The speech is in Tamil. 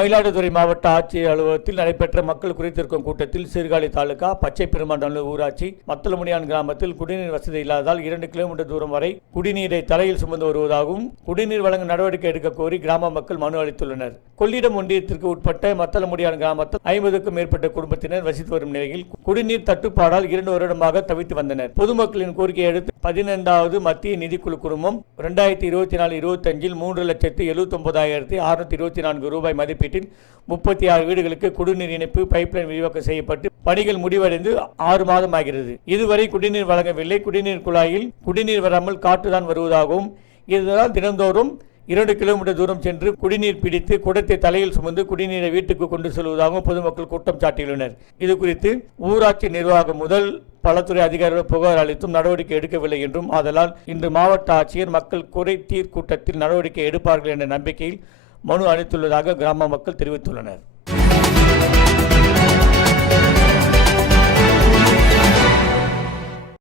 மயிலாடுதுறை மாவட்ட ஆட்சியர் அலுவலகத்தில் நடைபெற்ற மக்கள் குறைதீர்க்கும் கூட்டத்தில் சீர்காழி தாலுகா பச்சை பெருமாண்டனூர் ஊராட்சி மத்தளமுடியான் கிராமத்தில் குடிநீர் வசதி இல்லாததால் 2 கிலோமீட்டர் தூரம் வரை குடிநீரை தலையில் சுமந்து வருவதாகவும் குடிநீர் வழங்க நடவடிக்கை எடுக்க கோரி கிராம மக்கள் மனு அளித்துள்ளனர். கொள்ளிடம் ஒன்றியத்திற்கு உட்பட்ட மத்தளமுடியான் கிராமத்தில் 50க்கும் மேற்பட்ட குடும்பத்தினர் வசித்து வரும் நிலையில் குடிநீர் தட்டுப்பாடால் 2 வருடமாக தவித்து வந்தனர். பொதுமக்களின் கோரிக்கையை அடுத்து 15வது மத்திய நிதிக்குழு குழுமம் 2024-25 3,79,624 ரூபாய் மதிப்பீட்டில் 36 வீடுகளுக்கு குடிநீர் இணைப்பு பைப்லைன் விரிவாக்கம் செய்யப்பட்டு பணிகள் முடிவடைந்து 6 மாதம் ஆகிறது. இதுவரை குடிநீர் வழங்கவில்லை. குடிநீர் குழாயில் குடிநீர் வராமல் காற்றுதான் வருவதாகவும் இதனால் தினந்தோறும் 2 கிலோமீட்டர் தூரம் சென்று குடிநீர் பிடித்து குடத்தை தலையில் சுமந்து குடிநீரை வீட்டுக்கு கொண்டு செல்வதாகவும் பொதுமக்கள் குற்றம் சாட்டியுள்ளனர். இது குறித்து ஊராட்சி நிர்வாகம் முதல் பலத்துறை அதிகாரிகள் புகார் அளித்தும் நடவடிக்கை எடுக்கவில்லை என்றும், ஆதலால் இன்று மாவட்ட ஆட்சியர் மக்கள் குறை தீர் கூட்டத்தில் நடவடிக்கை எடுப்பார்கள் என்ற நம்பிக்கையில் மனு அளித்துள்ளதாக கிராம மக்கள் தெரிவித்துள்ளனர்.